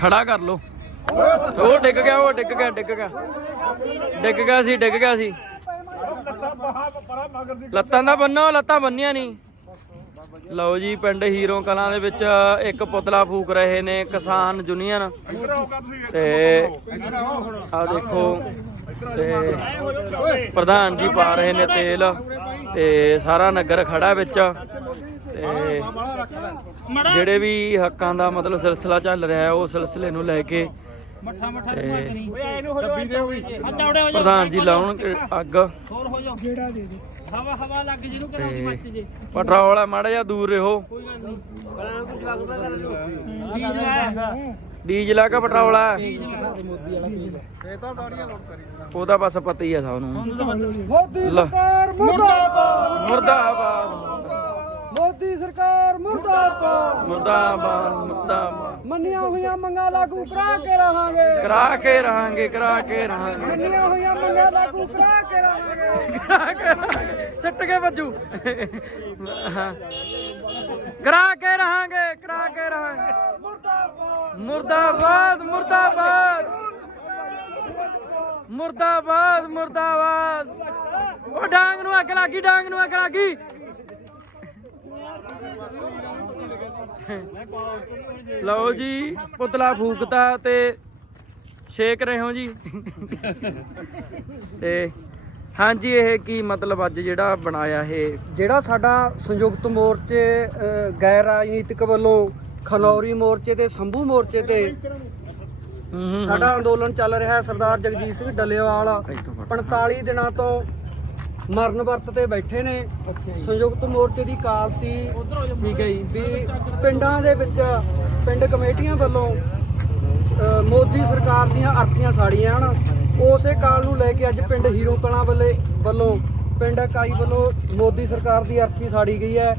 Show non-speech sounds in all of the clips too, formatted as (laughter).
ਖੜਾ ਕਰ। ਲੋ ਉਹ ਡਿੱਗ ਗਿਆ, ਉਹ ਡਿੱਗ ਗਿਆ ਡਿੱਗ ਗਿਆ। ਡਿੱਗ ਗਿਆ ਸੀ, ਡਿੱਗ ਗਿਆ ਸੀ। ਲੱਤਾਂ ਦਾ ਬੰਨੋ, ਲੱਤਾਂ ਬੰਨੀਆਂ ਨਹੀਂ। ਲਓ ਜੀ, ਪਿੰਡ ਹੀਰੋ ਕਲਾਂ ਦੇ ਵਿੱਚ ਇੱਕ ਪੁਤਲਾ ਫੂਕ ਰਹੇ ਨੇ ਕਿਸਾਨ ਯੂਨੀਅਨ। ਤੇ ਆ ਦੇਖੋ, ਤੇ ਪ੍ਰਧਾਨ ਜੀ ਪਾ ਰਹੇ ਨੇ ਤੇਲ। ਤੇ ਸਾਰਾ ਨਗਰ ਖੜਾ ਵਿੱਚ। ਤੇ ਜਿਹੜੇ ਵੀ ਹੱਕਾਂ ਦਾ ਮਤਲਬ ਸਿਲਸਿਲਾ ਚੱਲ ਰਿਹਾ ਹੈ ਉਹ ਸਿਲਸਿਲੇ ਨੂੰ ਲੈ ਕੇ ਮੱਠਾ ਮੱਠਾ ਤੇ ਓਏ ਇਹਨੂੰ ਹੋ ਜਾ ਆ ਚੌੜੇ ਹੋ ਜਾ ਪ੍ਰਧਾਨ ਜੀ ਲਾਉਣ ਅੱਗ। ਹੋਰ ਹੋ ਜਾ ਜਿਹੜਾ ਦੇ ਦੇ। ਹਵਾ ਹਵਾ ਲੱਗ ਜਿਹਨੂੰ ਕਰਾਉਂਦੀ ਮੱਚ ਜੇ। ਪੈਟਰੋਲ ਆ ਮਾੜਾ ਜਿਹਾ ਦੂਰ ਰਹੋ। ਕੋਈ ਗੱਲ ਨਹੀਂ। ਬਣਾ ਕੁਝ ਲੱਗਦਾ ਕਰ ਲੋ ਡੀਜ਼ਲ ਆ ਕਿ ਪੈਟਰੋਲ ਆ ਮੋਦੀ ਵਾਲਾ ਪੀਲ ਇਹ ਤਾਂ ਦਾੜੀਆਂ ਲੋਕ ਕਰੀ ਉਹਦਾ ਬਸ ਪਤਾ ਹੀ ਆ ਸਭ ਨੂੰ। ਮੋਦੀ ਲੈ। ਸਰਕਾਰ ਮੁਰਦਾਬਾਦ। ਮੁਰਦਾਬਾਦ। ਮੋਦੀ ਸਰਕਾਰ ਮੁਰਦਾਬਾਦ। ਮੁਰਦਾਬਾਦ ਮੁਰਦਾਬਾਦ। ਮੰਨੀਆਂ ਹੋਈਆਂ ਮੰਗਾਂ ਲਾਗੂ ਕਰਾ ਕੇ ਰਹਾਂਗੇ। ਕਰਾ ਕੇ ਰਹਾਂਗੇ ਕਰਾ ਕੇ ਰਹਾਂਗੇ। ਮੰਨੀਆਂ ਹੋਈਆਂ ਮੰਗਾਂ ਲਾਗੂ ਕਰਾ ਕੇ ਰਹਾਂਗੇ। ਕਰਾ ਕੇ ਰਹਾਂਗੇ। ਸਿੱਟ ਕੇ ਵੱਜੂ। ਕਰਾ ਕੇ ਰਹਾਂਗੇ ਕਰਾ ਕੇ ਰਹਾਂਗੇ। ਮੁਰਦਾਬਾਦ। ਮੁਰਦਾਬਾਦ ਮੁਰਦਾਬਾਦ। ਮੁਰਦਾਬਾਦ ਮੁਰਦਾਬਾਦ। ਉਹ ਡਾਂਗ ਨੂੰ ਅੱਗ ਲੱਗੀ ਡਾਂਗ ਨੂੰ ਅੱਗ ਲੱਗੀ। ਲਓ ਜੀ ਪੁਤਲਾ ਫੂਕਤਾ ਤੇ ਛੇਕ ਰਹੇ ਹੋ ਜੀ। (laughs) ਤੇ ਹਾਂਜੀ ਇਹ ਕੀ ਮਤਲਬ ਅੱਜ ਜਿਹੜਾ ਬਣਾਇਆ ਇਹ? ਜਿਹੜਾ ਸਾਡਾ ਸੰਯੁਕਤ ਮੋਰਚੇ ਗੈਰ ਰਾਜਨੀਤਿਕ ਵੱਲੋਂ ਖਨੌਰੀ ਮੋਰਚੇ ਤੇ ਸੰਭੂ ਮੋਰਚੇ ਤੇ ਸਾਡਾ ਅੰਦੋਲਨ ਚੱਲ ਰਿਹਾ ਹੈ ਸਰਦਾਰ ਜਗਜੀਤ ਸਿੰਘ ਡੱਲੇਵਾਲ ਇੱਥੋਂ ਫੜ। 45 ਦਿਨਾਂ ਤੋਂ ਮਰਨ ਵਰਤ ਤੇ ਬੈਠੇ ਨੇ। ਸੰਯੁਕਤ ਮੋਰਚੇ ਦੀ ਕਾਲਤੀ ਠੀਕ ਹੈ ਜੀ। ਵੀ ਪਿੰਡਾਂ ਦੇ ਵਿੱਚ ਪਿੰਡ ਕਮੇਟੀਆਂ ਵੱਲੋਂ ਮੋਦੀ ਸਰਕਾਰ ਦੀਆਂ ਅਰਥੀਆਂ ਸਾੜੀਆਂ ਹਨ। ਉਸੇ ਕਾਲ ਨੂੰ ਲੈ ਕੇ ਅੱਜ ਪਿੰਡ ਹੀਰੋ ਕਲਾਂ ਵੱਲੇ ਵੱਲੋਂ ਪਿੰਡ ਇਕਾਈ ਵੱਲੋਂ ਮੋਦੀ ਸਰਕਾਰ ਦੀ ਅਰਥੀ ਸਾੜੀ ਗਈ ਹੈ।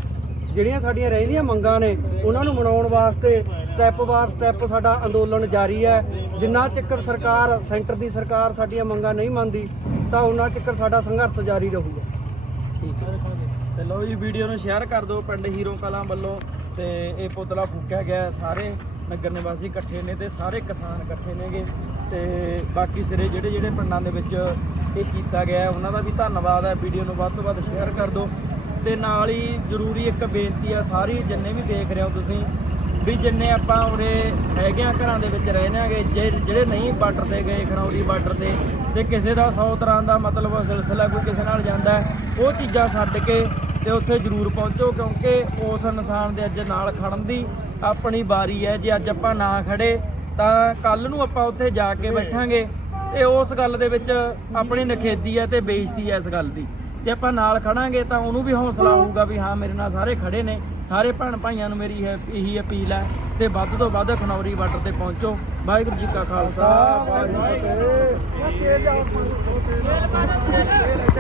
ਜਿਹੜੀਆਂ ਸਾਡੀਆਂ ਰਹਿੰਦੀਆਂ ਮੰਗਾਂ ਨੇ ਉਹਨਾਂ ਨੂੰ ਮਨਾਉਣ ਵਾਸਤੇ ਸਟੈਪ ਬਾਰ ਸਟੈਪ ਸਾਡਾ ਅੰਦੋਲਨ ਜਾਰੀ ਹੈ। ਜਿੰਨਾ ਚਿਕਰ ਸਰਕਾਰ ਸੈਂਟਰ ਦੀ ਸਰਕਾਰ ਸਾਡੀਆਂ ਮੰਗਾਂ ਨਹੀਂ ਮੰਨਦੀ ਤਾਂ ਉਹਨਾਂ ਚਿਕਰ ਸਾਡਾ ਸੰਘਰਸ਼ ਜਾਰੀ ਰਹੂਗਾ। ਤੇ ਲਓ ਜੀ, ਵੀਡੀਓ ਨੂੰ ਸ਼ੇਅਰ ਕਰ ਦਿਓ। ਪਿੰਡ ਹੀਰੋ ਕਲਾਂ ਵੱਲੋਂ ਤੇ ਇਹ ਪੁਤਲਾ ਫੂਕਿਆ ਗਿਆ ਸਾਰੇ ਨਗਰ ਨਿਵਾਸੀ ਇਕੱਠੇ ਨੇ ਤੇ ਸਾਰੇ ਕਿਸਾਨ ਇਕੱਠੇ ਨੇਗੇ। ਤੇ ਬਾਕੀ ਸਿਰੇ ਜਿਹੜੇ ਜਿਹੜੇ ਪਿੰਡਾਂ ਦੇ ਵਿੱਚ ਇਹ ਕੀਤਾ ਗਿਆ ਉਹਨਾਂ ਦਾ ਵੀ ਧੰਨਵਾਦ ਹੈ। ਵੀਡੀਓ ਨੂੰ ਵੱਧ ਤੋਂ ਵੱਧ ਸ਼ੇਅਰ ਕਰ ਦਿਓ। ਤੇ ਨਾਲ ਹੀ ਜ਼ਰੂਰੀ ਇੱਕ ਬੇਨਤੀ ਆ ਸਾਰੀ ਜਿੰਨੇ ਵੀ ਦੇਖ ਰਹੇ ਹੋ ਤੁਸੀਂ ਵੀ ਜਿੰਨੇ ਆਪਾਂ ਉਰੇ ਹੈਗੇ ਆ, ਘਰਾਂ ਦੇ ਵਿੱਚ ਰਹਿੰਦੇ ਆਗੇ ਜਿਹੜੇ ਨਹੀਂ ਬਾਰਡਰ ਤੇ ਗਏ ਖਨੌਰੀ ਬਾਰਡਰ ਤੇ ਤੇ ਕਿਸੇ ਦਾ 100 ਤਰ੍ਹਾਂ ਦਾ ਮਤਲਬ ਸਿਲਸਿਲਾ ਕੋਈ ਕਿਸੇ ਨਾਲ ਜਾਂਦਾ ਉਹ ਚੀਜ਼ਾਂ ਛੱਡ ਕੇ ਤੇ ਉੱਥੇ ਜ਼ਰੂਰ ਪਹੁੰਚੋ, ਕਿਉਂਕਿ ਉਸ ਇਨਸਾਨ ਦੇ ਅੱਜ ਨਾਲ ਖੜਨ ਦੀ ਆਪਣੀ ਵਾਰੀ ਹੈ। ਜੇ ਅੱਜ ਆਪਾਂ ਨਾ ਖੜੇ, ਤਾਂ ਕੱਲ ਨੂੰ ਆਪਾਂ ਉੱਥੇ ਜਾ ਕੇ ਬੈਠਾਂਗੇ ਤੇ ਉਸ ਗੱਲ ਦੇ ਵਿੱਚ ਆਪਣੀ ਨਖੇਦੀ ਹੈ ਤੇ ਬੇਇੱਜ਼ਤੀ ਹੈ ਇਸ ਗੱਲ ਦੀ। ਤੇ ਆਪਾਂ ਨਾਲ ਖੜਾਂਗੇ ਤਾਂ ਉਹਨੂੰ ਵੀ ਹੌਸਲਾ ਹੋਊਗਾ ਵੀ ਹਾਂ, ਮੇਰੇ ਨਾਲ ਸਾਰੇ ਖੜੇ ਨੇ। ਸਾਰੇ ਭੈਣ ਭਾਈਆਂ ਨੂੰ ਮੇਰੀ ਹੈ ਇਹੀ ਅਪੀਲ ਹੈ ਤੇ ਵੱਧ ਤੋਂ ਵੱਧ ਖਨੌਰੀ ਵਾਟਰ ਤੇ ਪਹੁੰਚੋ। ਵਾਹਿਗੁਰੂ ਜੀ ਕਾ ਖਾਲਸਾ, ਵਾਹਿਗੁਰੂ ਜੀ ਕੀ ਫਤਿਹ।